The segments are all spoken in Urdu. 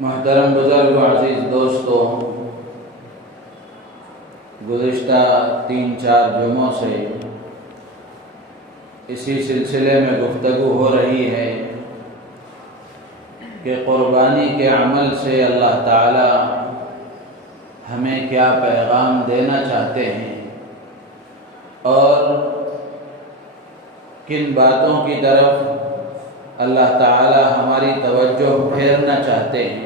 محترم بزرگ و عزیز دوستوں، گزشتہ 3-4 جمعوں سے اسی سلسلے میں گفتگو ہو رہی ہے کہ قربانی کے عمل سے اللہ تعالی ہمیں کیا پیغام دینا چاہتے ہیں اور کن باتوں کی طرف اللہ تعالی ہماری توجہ پھیرنا چاہتے ہیں،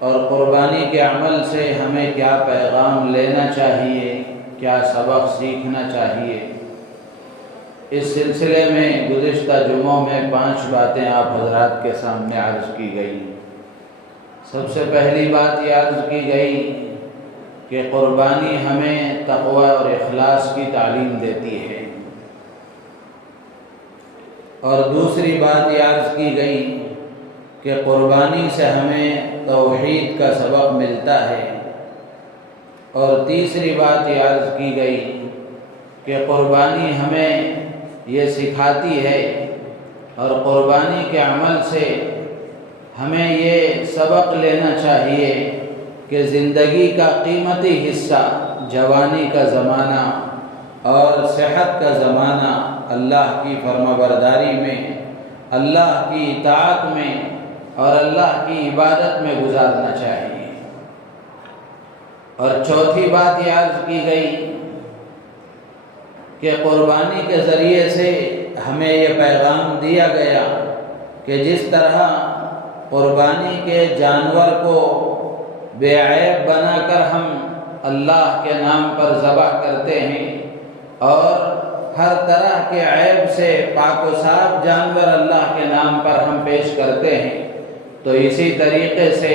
اور قربانی کے عمل سے ہمیں کیا پیغام لینا چاہیے، کیا سبق سیکھنا چاہیے۔ اس سلسلے میں گزشتہ جمعوں میں 5 باتیں آپ حضرات کے سامنے عرض کی گئی۔ سب سے پہلی بات یہ عرض کی گئی کہ قربانی ہمیں تقوی اور اخلاص کی تعلیم دیتی ہے، اور دوسری بات یہ عرض کی گئی کہ قربانی سے ہمیں توحید کا سبق ملتا ہے، اور تیسری بات یہ عرض کی گئی کہ قربانی ہمیں یہ سکھاتی ہے اور قربانی کے عمل سے ہمیں یہ سبق لینا چاہیے کہ زندگی کا قیمتی حصہ، جوانی کا زمانہ اور صحت کا زمانہ اللہ کی فرمانبرداری میں، اللہ کی اطاعت میں اور اللہ کی عبادت میں گزارنا چاہیے۔ اور چوتھی بات یہ عرض کی گئی کہ قربانی کے ذریعے سے ہمیں یہ پیغام دیا گیا کہ جس طرح قربانی کے جانور کو بے عیب بنا کر ہم اللہ کے نام پر ذبح کرتے ہیں اور ہر طرح کے عیب سے پاک و صاف جانور اللہ کے نام پر ہم پیش کرتے ہیں، تو اسی طریقے سے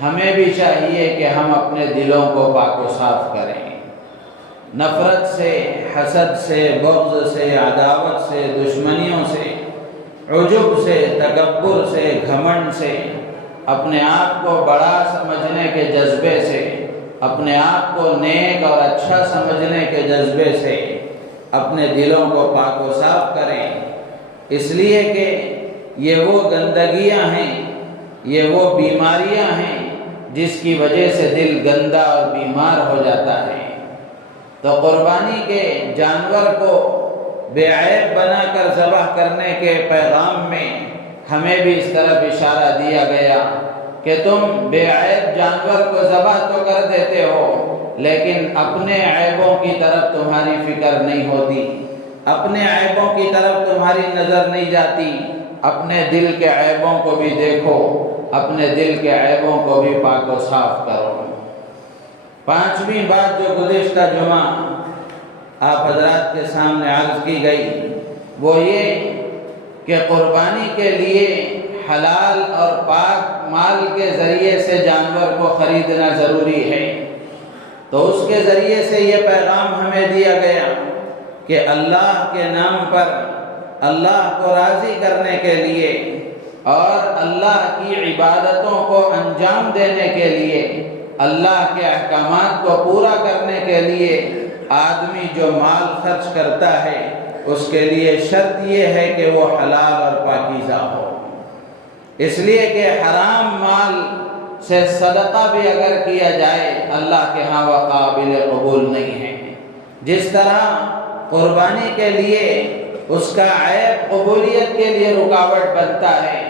ہمیں بھی چاہیے کہ ہم اپنے دلوں کو پاک و صاف کریں، نفرت سے، حسد سے، بغض سے، عداوت سے، دشمنیوں سے، عجب سے، تکبر سے، گھمنڈ سے، اپنے آپ کو بڑا سمجھنے کے جذبے سے، اپنے آپ کو نیک اور اچھا سمجھنے کے جذبے سے اپنے دلوں کو پاک و صاف کریں، اس لیے کہ یہ وہ گندگیاں ہیں، یہ وہ بیماریاں ہیں جس کی وجہ سے دل گندا اور بیمار ہو جاتا ہے۔ تو قربانی کے جانور کو بے عیب بنا کر ذبح کرنے کے پیغام میں ہمیں بھی اس طرف اشارہ دیا گیا کہ تم بے عیب جانور کو ذبح تو کر دیتے ہو، لیکن اپنے عیبوں کی طرف تمہاری فکر نہیں ہوتی، اپنے عیبوں کی طرف تمہاری نظر نہیں جاتی۔ اپنے دل کے عیبوں کو بھی دیکھو، اپنے دل کے عیبوں کو بھی پاک و صاف کرو۔ 5ویں بات جو گزشتہ جمعہ آپ حضرات کے سامنے عرض کی گئی وہ یہ کہ قربانی کے لیے حلال اور پاک مال کے ذریعے سے جانور کو خریدنا ضروری ہے، تو اس کے ذریعے سے یہ پیغام ہمیں دیا گیا کہ اللہ کے نام پر اللہ کو راضی کرنے کے لیے اور اللہ کی عبادتوں کو انجام دینے کے لیے، اللہ کے احکامات کو پورا کرنے کے لیے آدمی جو مال خرچ کرتا ہے اس کے لیے شرط یہ ہے کہ وہ حلال اور پاکیزہ ہو، اس لیے کہ حرام مال سے صدقہ بھی اگر کیا جائے اللہ کے ہاں وہ قابل قبول نہیں ہے۔ جس طرح قربانی کے لیے اس کا عیب قبولیت کے لیے رکاوٹ بنتا ہے،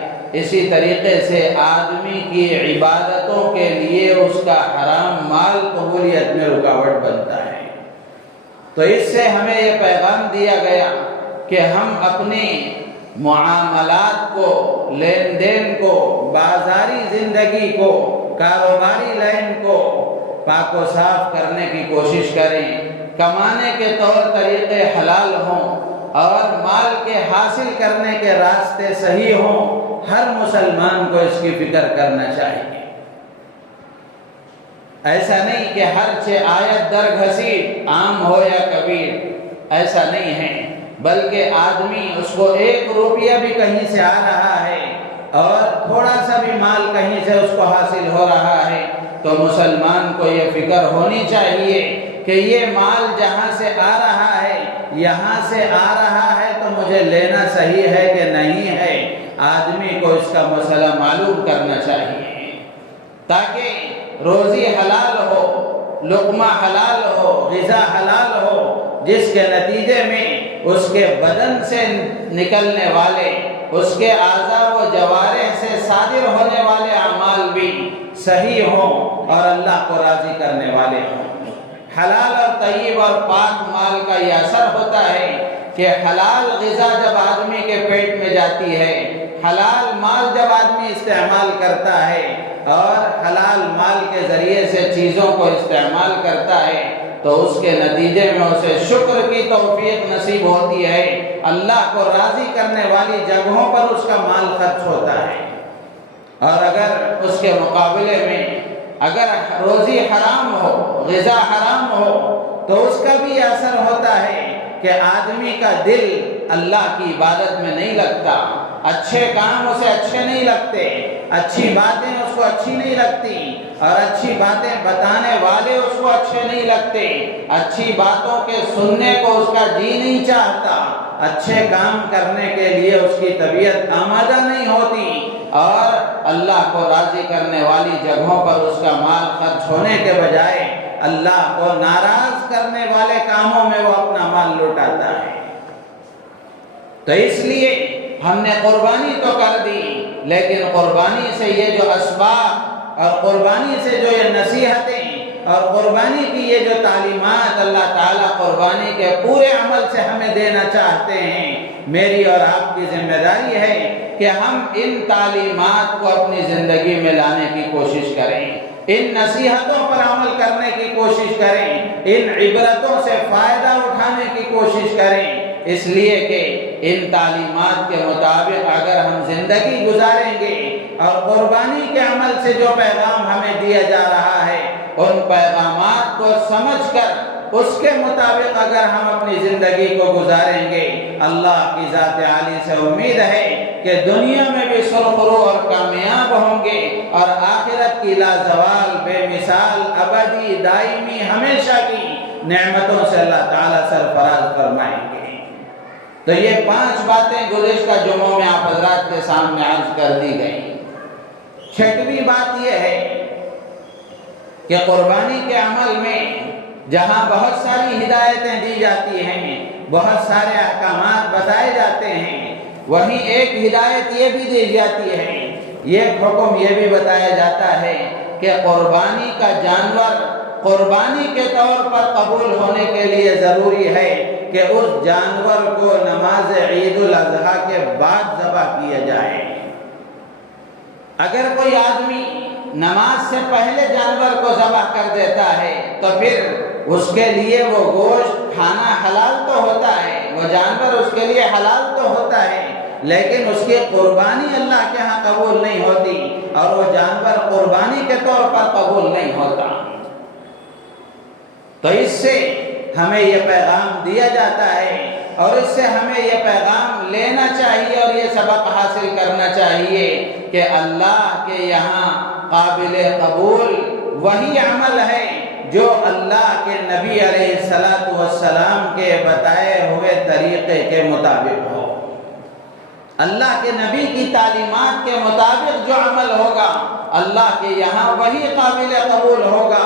اسی طریقے سے آدمی کی عبادتوں کے لیے اس کا حرام مال قبولیت میں رکاوٹ بنتا ہے۔ تو اس سے ہمیں یہ پیغام دیا گیا کہ ہم اپنی معاملات کو، لین دین کو، بازاری زندگی کو، کاروباری لائن کو پاک و صاف کرنے کی کوشش کریں، کمانے کے طور طریقے حلال ہوں اور مال کے حاصل کرنے کے راستے صحیح ہوں۔ ہر مسلمان کو اس کی فکر کرنا چاہیے۔ ایسا نہیں کہ ہر آیت در گھسیٹ، عام ہو یا کبیر، ایسا نہیں ہے، بلکہ آدمی اس کو 1 روپیہ بھی کہیں سے آ رہا ہے اور تھوڑا سا بھی مال کہیں سے اس کو حاصل ہو رہا ہے تو مسلمان کو یہ فکر ہونی چاہیے کہ یہ مال جہاں سے آ رہا ہے، یہاں سے آ رہا ہے تو مجھے لینا صحیح ہے کہ نہیں ہے۔ آدمی کو اس کا مسئلہ معلوم تاکہ روزی حلال ہو، لقمہ حلال ہو، غذا حلال ہو، جس کے نتیجے میں اس کے بدن سے نکلنے والے، اس کے اعضاء و جوارح سے صادر ہونے والے اعمال بھی صحیح ہوں اور اللہ کو راضی کرنے والے ہوں۔ حلال اور طیب اور پاک مال کا یہ اثر ہوتا ہے کہ حلال غذا جب آدمی کے پیٹ میں جاتی ہے، حلال مال جب آدمی استعمال کرتا ہے اور حلال مال کے ذریعے سے چیزوں کو استعمال کرتا ہے تو اس کے نتیجے میں اسے شکر کی توفیق نصیب ہوتی ہے، اللہ کو راضی کرنے والی جگہوں پر اس کا مال خرچ ہوتا ہے۔ اور اگر اس کے مقابلے میں اگر روزی حرام ہو، غذا حرام ہو، تو اس کا بھی اثر ہوتا ہے کہ آدمی کا دل اللہ کی عبادت میں نہیں لگتا، اچھے کام اسے اچھے نہیں لگتے، اچھی باتیں اس کو اچھی نہیں لگتی، اور اچھی باتیں بتانے والے اس کو اچھے نہیں لگتے، اچھی باتوں کے سننے کو اس کا جی نہیں چاہتا، اچھے کام کرنے کے لیے اس کی طبیعت آمادہ نہیں ہوتی، اور اللہ کو راضی کرنے والی جگہوں پر اس کا مال خرچ ہونے کے بجائے اللہ کو ناراض کرنے والے کاموں میں وہ اپنا مال لوٹاتا ہے۔ تو اس لیے ہم نے قربانی تو کر دی، لیکن قربانی سے یہ جو اسباب اور قربانی سے جو یہ نصیحتیں اور قربانی کی یہ جو تعلیمات اللہ تعالیٰ قربانی کے پورے عمل سے ہمیں دینا چاہتے ہیں، میری اور آپ کی ذمہ داری ہے کہ ہم ان تعلیمات کو اپنی زندگی میں لانے کی کوشش کریں، ان نصیحتوں پر عمل کرنے کی کوشش کریں، ان عبرتوں سے فائدہ اٹھانے کی کوشش کریں، اس لیے کہ ان تعلیمات کے مطابق اگر ہم زندگی گزاریں گے اور قربانی کے عمل سے جو پیغام ہمیں دیا جا رہا ہے ان پیغامات کو سمجھ کر اس کے مطابق اگر ہم اپنی زندگی کو گزاریں گے، اللہ کی ذات عالی سے امید ہے کہ دنیا میں بھی سرخرو اور کامیاب ہوں گے، اور آخرت کی لازوال، بے مثال، ابدی، دائمی، ہمیشہ کی نعمتوں سے اللہ تعالیٰ سرفراز فرمائیں گے۔ تو یہ 5 باتیں گزشتہ جمعوں میں آپ حضرات کے سامنے عرض کر دی گئی۔ 6ویں بات یہ ہے کہ قربانی کے عمل میں جہاں بہت ساری ہدایتیں دی جاتی ہیں، بہت سارے احکامات بتائے جاتے ہیں، وہیں ایک ہدایت یہ بھی دی جاتی ہے، یہ حکم یہ بھی بتایا جاتا ہے کہ قربانی کا جانور قربانی کے طور پر قبول ہونے کے لیے ضروری ہے کہ اس جانور کو نماز عید الاضحیٰ کے بعد ذبح کیا جائے۔ اگر کوئی آدمی نماز سے پہلے جانور کو ذبح کر دیتا ہے تو پھر اس کے لیے وہ گوشت کھانا حلال تو ہوتا ہے، وہ جانور اس کے لیے حلال تو ہوتا ہے، لیکن اس کی قربانی اللہ کے ہاں قبول نہیں ہوتی، اور وہ جانور قربانی کے طور پر قبول نہیں ہوتا۔ تو اس سے ہمیں یہ پیغام دیا جاتا ہے، اور اس سے ہمیں یہ پیغام لینا چاہیے اور یہ سبق حاصل کرنا چاہیے کہ اللہ کے یہاں قابل قبول وہی عمل ہے جو اللہ کے نبی علیہ السلام کے بتائے ہوئے طریقے کے مطابق ہو۔ اللہ کے نبی کی تعلیمات کے مطابق جو عمل ہوگا اللہ کے یہاں وہی قابل قبول ہوگا۔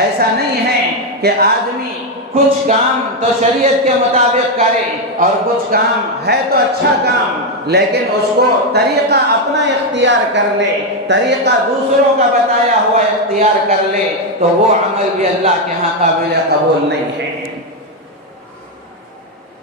ایسا نہیں ہے کہ آدمی کچھ کام تو شریعت کے مطابق کرے اور کچھ کام ہے تو اچھا کام، لیکن اس کو طریقہ اپنا اختیار کر لے، طریقہ دوسروں کا بتایا ہوا اختیار کر لے، تو وہ عمل بھی اللہ کے ہاں قابل قبول نہیں ہے۔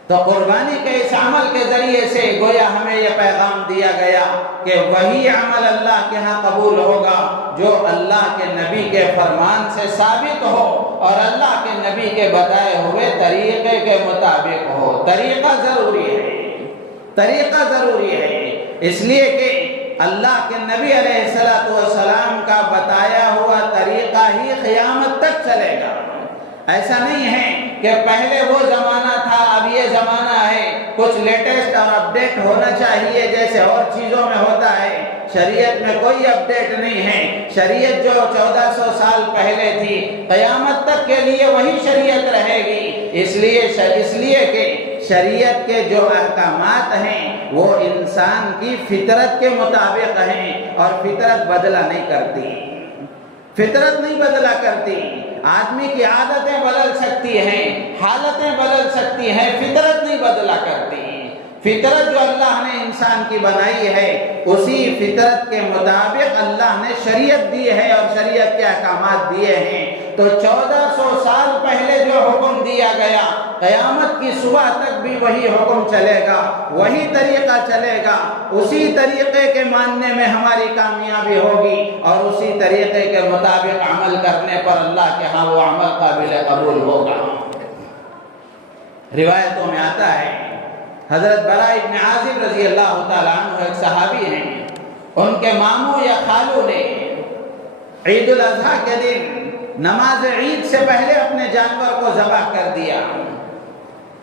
تو قربانی کے اس عمل کے ذریعے سے گویا ہمیں یہ پیغام دیا گیا کہ وہی عمل اللہ کے ہاں قبول ہوگا جو اللہ کے نبی کے فرمان سے ثابت ہو اور اللہ کے نبی کے بتائے ہوئے طریقے کے مطابق ہو۔ طریقہ ضروری ہے، طریقہ ضروری ہے، اس لیے کہ اللہ کے نبی علیہ السلام کا بتایا ہوا طریقہ ہی قیامت تک چلے گا۔ ایسا نہیں ہے کہ پہلے وہ زمانہ تھا اب یہ زمانہ ہے، کچھ لیٹسٹ اور اپڈیٹ ہونا چاہیے جیسے اور چیزوں میں ہوتا ہے۔ شریعت میں کوئی اپڈیٹ نہیں ہے، شریعت جو 1400 سال پہلے تھی قیامت تک کے لیے وہی شریعت رہے گی، اس لیے کہ شریعت کے جو احکامات ہیں وہ انسان کی فطرت کے مطابق ہیں اور فطرت بدلہ نہیں کرتی۔ فطرت نہیں بدلا کرتی. آدمی کی عادتیں بدل سکتی ہیں، حالتیں بدل سکتی ہیں، فطرت نہیں بدلا کرتی. فطرت جو اللہ نے انسان کی بنائی ہے اسی فطرت کے مطابق اللہ نے شریعت دی ہے اور شریعت کے احکامات دیے ہیں. تو 1400 سال پہلے جو حکم دیا گیا قیامت کی صبح تک بھی وہی حکم چلے گا، وہی طریقہ چلے گا. اسی طریقے کے ماننے میں ہماری کامیابی ہوگی اور اسی طریقے کے مطابق عمل کرنے پر اللہ کے ہاں وہ عمل قابل قبول ہوگا. روایتوں میں آتا ہے حضرت براء ابن عازب رضی اللہ تعالیٰ عنہ ایک صحابی ہیں، ان کے ماموں یا خالو نے عید الاضحیٰ کے دن نماز عید سے پہلے اپنے جانور کو ذبح کر دیا.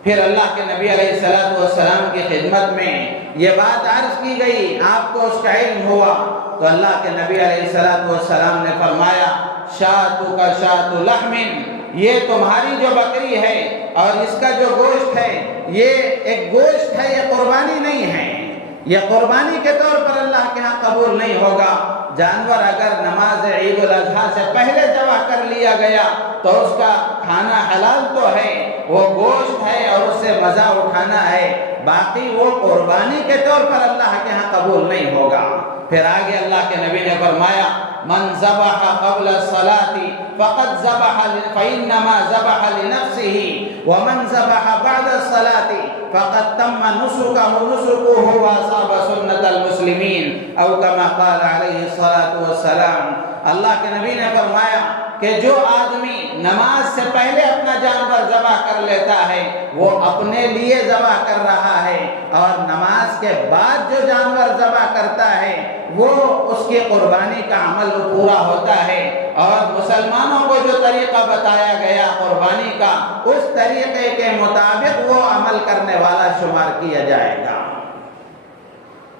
پھر اللہ کے نبی علیہ السلام کی خدمت میں یہ بات عرض کی گئی، آپ کو اس کا علم ہوا تو اللہ کے نبی علیہ السلام نے فرمایا شاتُ کا شاتُ لحم، یہ تمہاری جو بکری ہے اور اس کا جو گوشت ہے یہ ایک گوشت ہے، یہ قربانی نہیں ہے، یہ قربانی کے طور پر اللہ کے ہاں قبول نہیں ہوگا. جانور اگر نماز عید الاضحیٰ سے پہلے ذبح کر لیا گیا تو اس کا کھانا حلال تو ہے، وہ گوشت ہے اور اس سے مزہ اٹھانا ہے، باقی وہ قربانی کے طور پر اللہ کے ہاں قبول نہیں ہوگا. پھر آگے اللہ کے نبی نے فرمایا من ذبح قبل الصلاة فقد ذبح فإنما ذبح لنفسه ومن ذبح بعد الصلاة فقد تم نسكه وأصاب سنة المسلمين أو كما قال عليه الصلاة والسلام. اللہ کے نبی نے فرمایا کہ جو آدمی نماز سے پہلے اپنا جانور ذبح کر لیتا ہے وہ اپنے لیے ذبح کر رہا ہے، اور نماز کے بعد جو جانور ذبح کرتا ہے وہ اس کی قربانی کا عمل پورا ہوتا ہے. اور مسلمانوں کو جو طریقہ بتایا گیا قربانی کا اس طریقے کے مطابق وہ عمل کرنے والا شمار کیا جائے گا.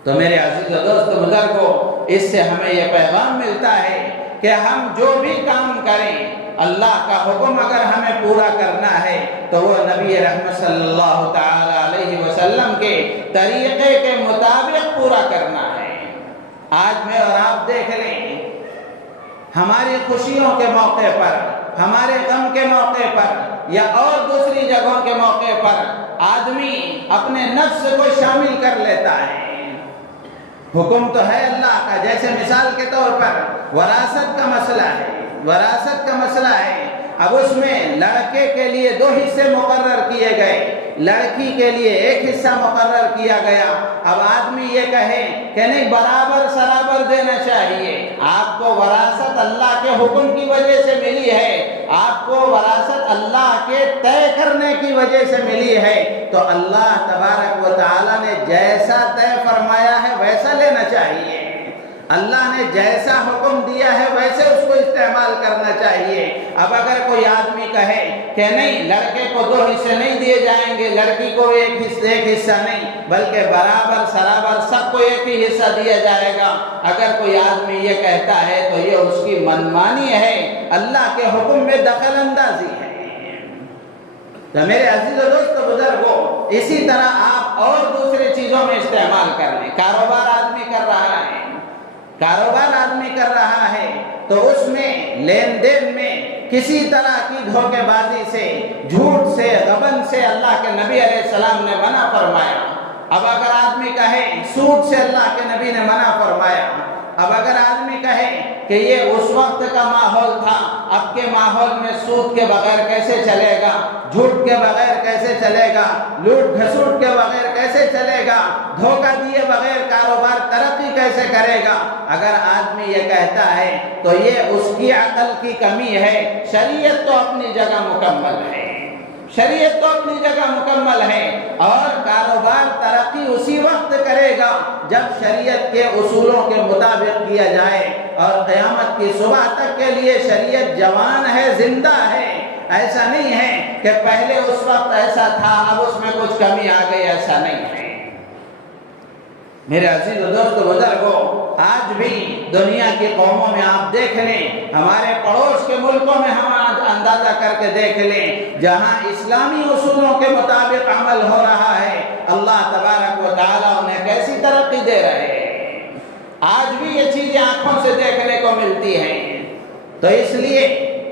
تو میرے عزیز و دوست بزرگوں، اس سے ہمیں یہ پیغام ملتا ہے کہ ہم جو بھی کام کریں اللہ کا حکم اگر ہمیں پورا کرنا ہے تو وہ نبی رحمت صلی اللہ تعالی علیہ وسلم کے طریقے کے مطابق پورا کرنا ہے. آج میں اور آپ دیکھ لیں، ہماری خوشیوں کے موقع پر، ہمارے غم کے موقع پر یا اور دوسری جگہوں کے موقع پر آدمی اپنے نفس کو شامل کر لیتا ہے. حکم تو ہے اللہ کا، جیسے مثال کے طور پر وراثت کا مسئلہ ہے، وراثت کا مسئلہ ہے. اب اس میں لڑکے کے لیے 2 حصے مقرر کیے گئے، لڑکی کے لیے 1 حصہ مقرر کیا گیا. اب آدمی یہ کہے کہ نہیں برابر سرابر دینا چاہیے. آپ کو وراثت اللہ کے حکم کی وجہ سے ملی ہے، آپ کو وراثت اللہ کے طے کرنے کی وجہ سے ملی ہے، تو اللہ تبارک و تعالی نے جیسا طے فرمایا ہے ویسا لینا چاہیے. اللہ نے جیسا حکم دیا ہے ویسے اس کو استعمال کرنا چاہیے. اب اگر کوئی آدمی کہے کہ نہیں لڑکے کو 2 حصے نہیں دیے جائیں گے، لڑکی کو 1 حصہ نہیں بلکہ برابر سرابر سب کو 1 ہی حصہ دیا جائے گا، اگر کوئی آدمی یہ کہتا ہے تو یہ اس کی منمانی ہے، اللہ کے حکم میں دخل اندازی ہے. تو میرے عزیز و دوست بزرگوں، اسی طرح آپ اور دوسری چیزوں میں استعمال کر لیں. کاروبار آدمی کر رہا ہے، کاروبار آدمی کر رہا ہے تو اس میں لین دین میں کسی طرح کی دھوکے بازی سے، جھوٹ سے، غبن سے اللہ کے نبی علیہ السلام نے منع فرمایا. اب اگر آدمی کہے سود سے اللہ کے نبی نے منع فرمایا. اب اگر آدمی کہے کہ یہ اس وقت کا ماحول تھا، اب کے ماحول میں سود کے بغیر کیسے چلے گا، جھوٹ کے بغیر کیسے چلے گا، لوٹ گھسوٹ کے بغیر کیسے چلے گا، دھوکہ دیے بغیر کاروبار ترقی کیسے کرے گا، اگر آدمی یہ کہتا ہے تو یہ اس کی عقل کی کمی ہے. شریعت تو اپنی جگہ مکمل ہے، شریعت تو اپنی جگہ مکمل ہے، اور کاروبار ترقی اسی وقت کرے گا جب شریعت کے اصولوں کے مطابق کیا جائے. اور قیامت کی صبح تک کے لیے شریعت جوان ہے، زندہ ہے. ایسا نہیں ہے کہ پہلے اس وقت ایسا تھا اب اس میں کچھ کمی آ گئی، ایسا نہیں ہے. میرے عزیز و دوست بزرگوں، آج بھی دنیا کی قوموں میں آپ دیکھ لیں، ہمارے پڑوس کے ملکوں میں ہم آج اندازہ کر کے دیکھ لیں، جہاں اسلامی اصولوں کے مطابق عمل ہو رہا ہے، اللہ تبارک و تعالیٰ انہیں کیسی ترقی دے رہے ہیں. آج بھی یہ چیزیں آنکھوں سے دیکھنے کو ملتی ہیں. تو اس لیے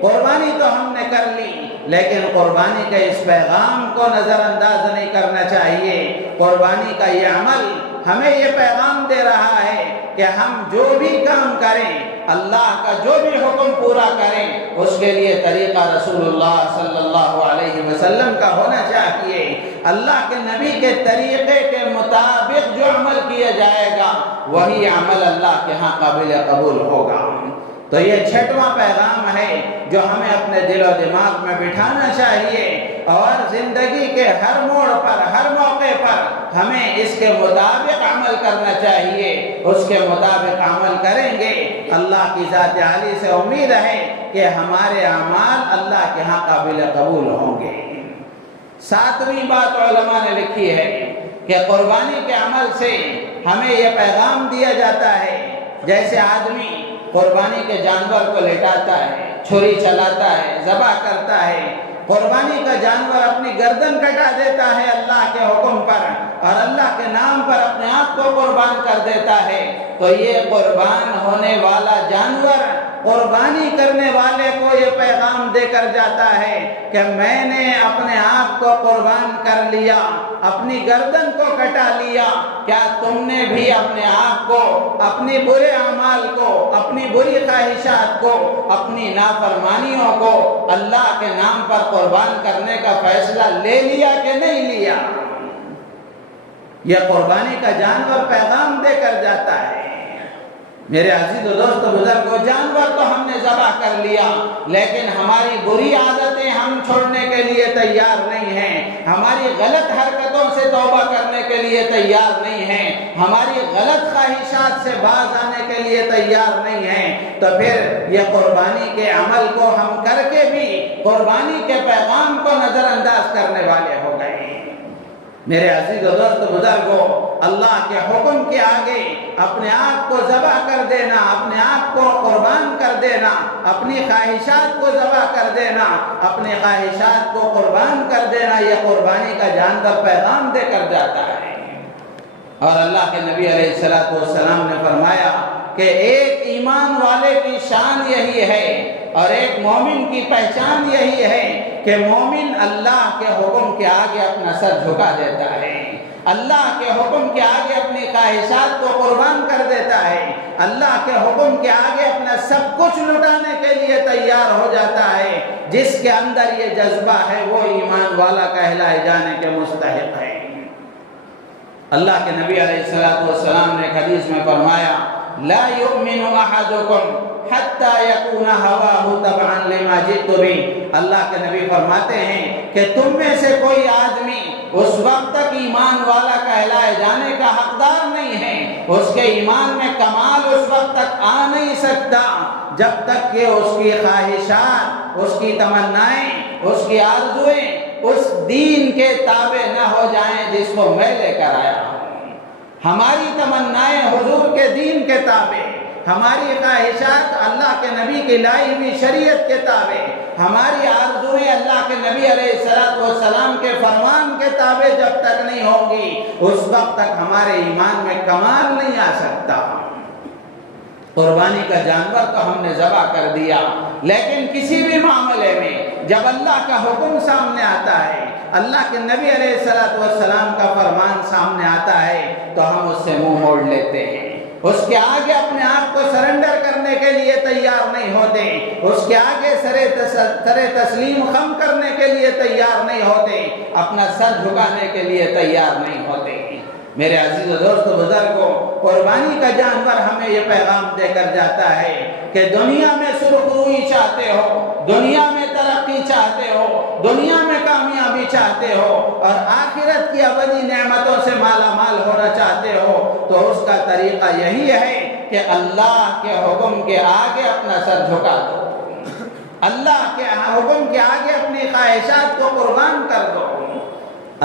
قربانی تو ہم نے کر لی، لیکن قربانی کے اس پیغام کو نظر انداز نہیں کرنا چاہیے۔ قربانی کا یہ عمل ہمیں یہ پیغام دے رہا ہے کہ ہم جو بھی کام کریں، اللہ کا جو بھی حکم پورا کریں، اس کے لیے طریقہ رسول اللہ صلی اللہ علیہ وسلم کا ہونا چاہیے۔ اللہ کے نبی کے طریقے کے مطابق جو عمل کیا جائے گا وہی عمل اللہ کے ہاں قابل قبول ہوگا۔ تو یہ چھٹواں پیغام ہے جو ہمیں اپنے دل و دماغ میں بٹھانا چاہیے، اور زندگی کے ہر موڑ پر، ہر موقع پر ہمیں اس کے مطابق عمل کرنا چاہیے۔ اس کے مطابق عمل کریں گے، اللہ کی ذات عالی سے امید ہے کہ ہمارے اعمال اللہ کے ہاں قابل قبول ہوں گے۔ ساتویں بات علماء نے لکھی ہے کہ قربانی کے عمل سے ہمیں یہ پیغام دیا جاتا ہے، جیسے آدمی قربانی کے جانور کو لٹاتا ہے، چھری چلاتا ہے، ذبح کرتا ہے، قربانی کا جانور اپنی گردن کٹا دیتا ہے اللہ کے حکم پر، اور اللہ کے نام پر اپنے آپ کو قربان کر دیتا ہے، تو یہ قربان ہونے والا جانور قربانی کرنے والے کو یہ پیغام دے کر جاتا ہے کہ میں نے اپنے آپ کو قربان کر لیا، اپنی گردن کو کٹا لیا، کیا تم نے بھی اپنے آپ کو، اپنی برے اعمال کو، اپنی بری خواہشات کو، اپنی نافرمانیوں کو اللہ کے نام پر قربان کرنے کا فیصلہ لے لیا کہ نہیں لیا؟ یہ قربانی کا جانور پیغام دے کر جاتا ہے۔ میرے عزیز و دوست بزرگوں، جانور تو ہم نے ذبح کر لیا، لیکن ہماری بری عادتیں ہم چھوڑنے کے لیے تیار نہیں ہیں، ہماری غلط حرکتوں سے توبہ کرنے کے لیے تیار نہیں ہیں، ہماری غلط خواہشات سے باز آنے کے لیے تیار نہیں ہیں، تو پھر یہ قربانی کے عمل کو ہم کر کے بھی قربانی کے پیغام کو نظر انداز کرنے والے ہو گئے۔ میرے عزیز و دوست بزرگوں، اللہ کے حکم کے آگے اپنے آپ کو ذبح کر دینا، اپنے آپ کو قربان کر دینا، اپنی خواہشات کو ذبح کر دینا، اپنی خواہشات کو قربان کر دینا، یہ قربانی کا جانور پیغام دے کر جاتا ہے۔ اور اللہ کے نبی علیہ السلام نے فرمایا کہ ایک ایمان والے کی شان یہی ہے اور ایک مومن کی پہچان یہی ہے کہ مومن اللہ کے حکم کے آگے اپنا سر جھکا دیتا ہے، اللہ کے حکم کے آگے اپنی خواہشات کو قربان کر دیتا ہے، اللہ کے حکم کے آگے اپنا سب کچھ لٹانے کے لیے تیار ہو جاتا ہے۔ جس کے اندر یہ جذبہ ہے وہ ایمان والا کہلائے جانے کے مستحق ہے۔ اللہ کے نبی علیہ السلام نے حدیث میں فرمایا، لا یؤمن احدکم حتی یکون ہواہ تبعا لما جئت بہ۔ اللہ کے نبی فرماتے ہیں کہ تم میں سے کوئی آدمی اس وقت تک ایمان والا کہلائے جانے کا حقدار نہیں ہے، اس کے ایمان میں کمال اس وقت تک آ نہیں سکتا جب تک کہ اس کی خواہشات، اس کی تمنائیں، اس کی آرزویں اس دین کے تابع نہ ہو جائیں جس کو میں لے کر آیا ہوں۔ ہماری تمنائیں حضور کے دین کے تابع، ہماری خواہشات اللہ کے نبی کی لائی ہوئی شریعت کے تابع، ہماری آرزویں اللہ کے نبی علیہ السلام کے فرمان کے تابع جب تک نہیں ہوں گی، اس وقت تک ہمارے ایمان میں کمال نہیں آ سکتا۔ قربانی کا جانور تو ہم نے ذبح کر دیا، لیکن کسی بھی معاملے میں جب اللہ کا حکم سامنے آتا ہے، اللہ کے نبی علیہ السلام کا فرمان سامنے آتا ہے تو ہم اس سے منہ موڑ لیتے ہیں، اس کے آگے اپنے آپ کو سرنڈر کرنے کے لیے تیار نہیں ہوتے، اس کے آگے سر تسلیم خم کرنے کے لیے تیار نہیں ہوتے، اپنا سر جھکانے کے لیے تیار نہیں ہوتے۔ میرے عزیز و دوست بزرگوں، قربانی کا جانور ہمیں یہ پیغام دے کر جاتا ہے کہ دنیا میں سرخروئی چاہتے ہو، دنیا میں ترقی چاہتے ہو، دنیا میں کامیابی چاہتے ہو، اور آخرت کی ابدی نعمتوں سے مالا مال ہونا چاہتے ہو، تو اس کا طریقہ یہی ہے کہ اللہ کے حکم کے آگے اپنا سر جھکا دو، اللہ کے حکم کے آگے اپنی خواہشات کو قربان کر دو۔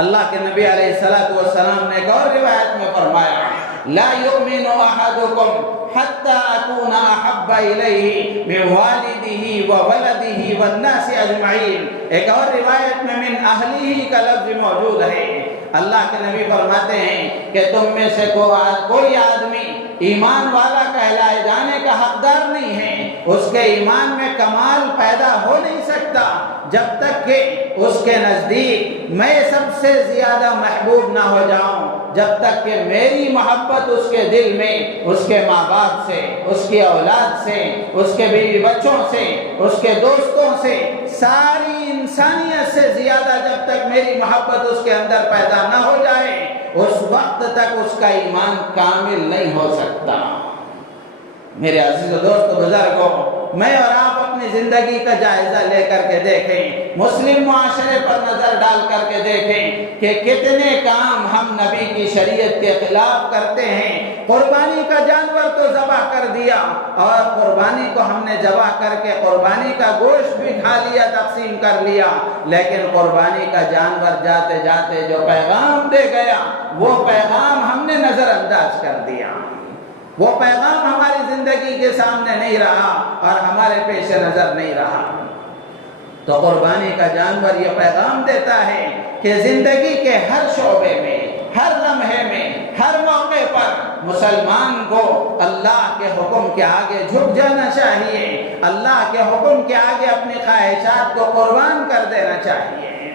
اللہ کے نبی علیہ السلام نے ایک اور روایت میں فرمایا، لا یؤمن احدکم حتی اکون احب الیہ من والدہ وولدہ والناس اجمعین۔ ایک اور روایت میں من اہلہ کا لفظ موجود ہے۔ اللہ کے نبی فرماتے ہیں کہ تم میں سے کوئی آدمی ایمان والا کہلائے جانے کا حقدار نہیں ہے اس کے ایمان میں کمال پیدا ہو نہیں سکتا جب تک کہ اس کے نزدیک میں سب سے زیادہ محبوب نہ ہو جاؤں، جب تک کہ میری محبت اس کے دل میں اس کے ماں باپ سے، اس کی اولاد سے، اس کے بیوی بچوں سے، اس کے دوستوں سے، ساری انسانیت سے زیادہ جب تک میری محبت اس کے اندر پیدا نہ ہو جائے، اس وقت تک اس کا ایمان کامل نہیں ہو سکتا۔ میرے عزیز و دوست بزرگوں، میں اور آپ اپنی زندگی کا جائزہ لے کر کے دیکھیں، مسلم معاشرے پر نظر ڈال کر کے دیکھیں کہ کتنے کام ہم نبی کی شریعت کے خلاف کرتے ہیں۔ قربانی کا جانور تو ذبح کر دیا، اور قربانی کو ہم نے ذبح کر کے قربانی کا گوشت بھی کھا لیا، تقسیم کر لیا، لیکن قربانی کا جانور جاتے جاتے جو پیغام دے گیا وہ پیغام ہم نے نظر انداز کر دیا، وہ پیغام ہماری زندگی کے سامنے نہیں رہا اور ہمارے پیش نظر نہیں رہا۔ تو قربانی کا جانور یہ پیغام دیتا ہے کہ زندگی کے ہر شعبے میں، ہر لمحے میں، ہر موقع پر مسلمان کو اللہ کے حکم کے آگے جھک جانا چاہیے، اللہ کے حکم کے آگے اپنی خواہشات کو قربان کر دینا چاہیے۔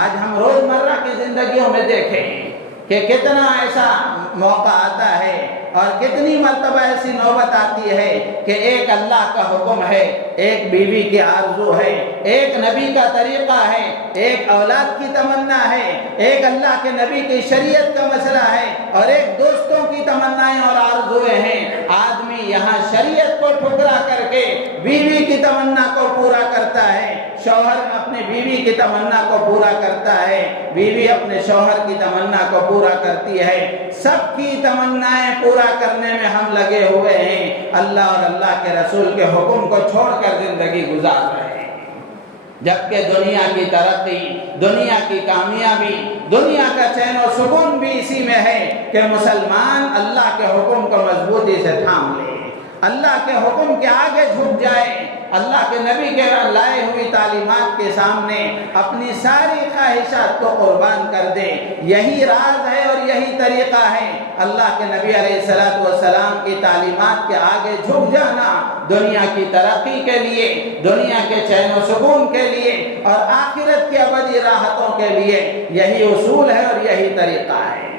آج ہم روزمرہ کی زندگیوں میں دیکھیں کہ کتنا ایسا موقع آتا ہے اور کتنی مرتبہ ایسی نوبت آتی ہے کہ ایک اللہ کا حکم ہے، ایک بیوی کی آرزو ہے، ایک نبی کا طریقہ ہے، ایک اولاد کی تمنا ہے، ایک اللہ کے نبی کی شریعت کا مسئلہ ہے، اور ایک دوستوں کی تمنائیں اور آرزویں ہیں۔ آدمی یہاں شریعت کو ٹھکرا کر کے بیوی کی تمنا کو پورا کرتا ہے، شوہر اپنی بیوی کی تمنا کو پورا کرتا ہے، بیوی اپنے شوہر کی تمنا کو پورا کرتی ہے، سب کی تمنائیں پورا کرنے میں ہم لگے ہوئے ہیں، اللہ اور اللہ کے رسول کے حکم کو چھوڑ کر زندگی گزار رہے ہیں، جبکہ دنیا کی ترقی، دنیا کی کامیابی، دنیا کا چین و سکون بھی اسی میں ہے کہ مسلمان اللہ کے حکم کو مضبوطی سے تھام لے، اللہ کے حکم کے آگے جھک جائے، اللہ کے نبی کے لائے ہوئی تعلیمات کے سامنے اپنی ساری خواہشات کو قربان کر دے۔ یہی راز ہے اور یہی طریقہ ہے اللہ کے نبی علیہ السلام کی تعلیمات کے آگے جھک جانا، دنیا کی ترقی کے لیے، دنیا کے چین و سکون کے لیے اور آخرت کی ابدی راحتوں کے لیے یہی اصول ہے اور یہی طریقہ ہے۔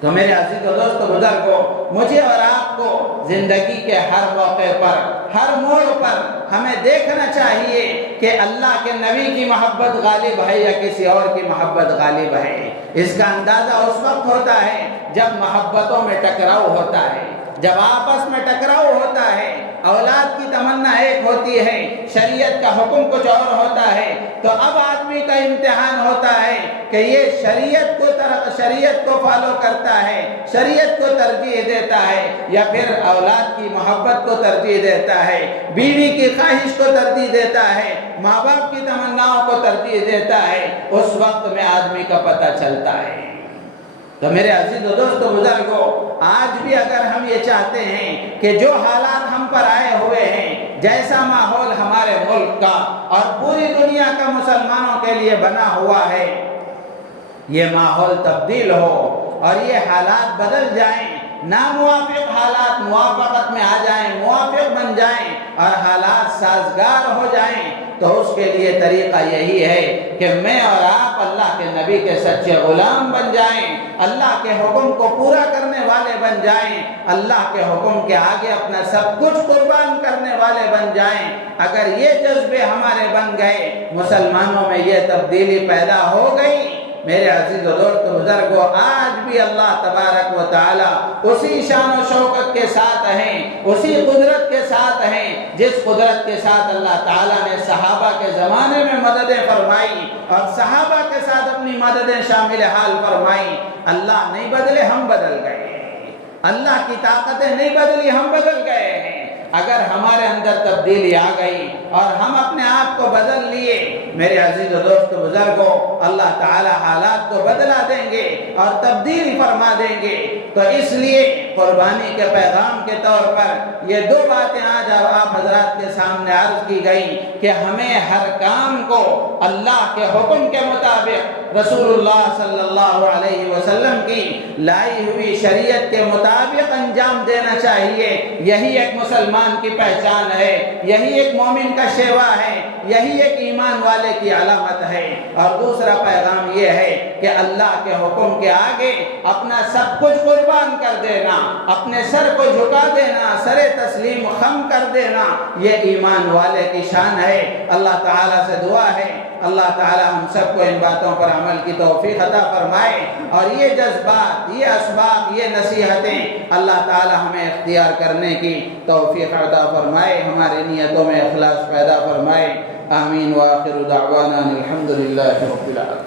تو میرے عزیز و دوست بزرگوں، مجھے اور آپ کو زندگی کے ہر موقع پر، ہر موڑ پر ہمیں دیکھنا چاہیے کہ اللہ کے نبی کی محبت غالب ہے یا کسی اور کی محبت غالب ہے۔ اس کا اندازہ اس وقت ہوتا ہے جب محبتوں میں ٹکراؤ ہوتا ہے، جب آپس میں ٹکراؤ ہوتا ہے، اولاد کی تمنا ایک ہوتی ہے، شریعت کا حکم کچھ اور ہوتا ہے، تو اب آدمی کا امتحان ہوتا ہے کہ یہ شریعت کو فالو کرتا ہے، شریعت کو ترجیح دیتا ہے، یا پھر اولاد کی محبت کو ترجیح دیتا ہے، بیوی کی خواہش کو ترجیح دیتا ہے، ماں باپ کی تمناؤں کو ترجیح دیتا ہے۔ اس وقت میں آدمی کا پتہ چلتا ہے۔ تو میرے عزیز و دوست بزرگوں، آج بھی اگر ہم یہ چاہتے ہیں کہ جو حالات ہم پر آئے ہوئے ہیں، جیسا ماحول ہمارے ملک کا اور پوری دنیا کا مسلمانوں کے لیے بنا ہوا ہے، یہ ماحول تبدیل ہو اور یہ حالات بدل جائیں، ناموافق حالات موافقت میں آ جائیں، موافق بن جائیں اور حالات سازگار ہو جائیں، تو اس کے لیے طریقہ یہی ہے کہ میں اور آپ اللہ کے نبی کے سچے غلام بن جائیں، اللہ کے حکم کو پورا کرنے والے بن جائیں، اللہ کے حکم کے آگے اپنا سب کچھ قربان کرنے والے بن جائیں۔ اگر یہ جذبے ہمارے بن گئے، مسلمانوں میں یہ تبدیلی پیدا ہو گئی، میرے عزیز و دوست بزرگوں، آج بھی اللہ تبارک و تعالی اسی شان و شوکت کے ساتھ ہیں، اسی قدرت کے ساتھ ہیں جس قدرت کے ساتھ اللہ تعالیٰ نے صحابہ کے زمانے میں مددیں فرمائی اور صحابہ کے ساتھ اپنی مددیں شامل حال فرمائی۔ اللہ نہیں بدلے، ہم بدل گئے، اللہ کی طاقتیں نہیں بدلی، ہم بدل گئے ہیں۔ اگر ہمارے اندر تبدیلی آ گئی اور ہم اپنے آپ کو بدل لیے، میرے عزیز و دوست بزرگوں، اللہ تعالی حالات کو بدلا دیں گے اور تبدیل فرما دیں گے۔ تو اس لیے قربانی کے پیغام کے طور پر یہ دو باتیں آج آپ حضرات کے سامنے عرض کی گئی کہ ہمیں ہر کام کو اللہ کے حکم کے مطابق رسول اللہ صلی اللہ علیہ وسلم کی لائی ہوئی شریعت کے مطابق انجام دینا چاہیے۔ یہی ایک مسلمان کی پہچان ہے، یہی ایک مومن کا شیوا ہے، یہی ایک ایمان والے کی علامت ہے۔ اور دوسرا پیغام یہ ہے کہ اللہ کے حکم کے آگے اپنا سب کچھ قربان کر دینا، اپنے سر کو جھکا دینا، سر تسلیم خم کر دینا، یہ ایمان والے کی شان ہے۔ اللہ تعالیٰ سے دعا ہے اللہ تعالیٰ ہم سب کو ان باتوں پر عمل کی توفیق عطا فرمائے، اور یہ جذبات، یہ اسباب، یہ نصیحتیں اللہ تعالیٰ ہمیں اختیار کرنے کی توفیق عطا فرمائے، ہماری نیتوں میں اخلاص پیدا فرمائے۔ آمین وآخر دعوانا الحمدللہ رب العالمین۔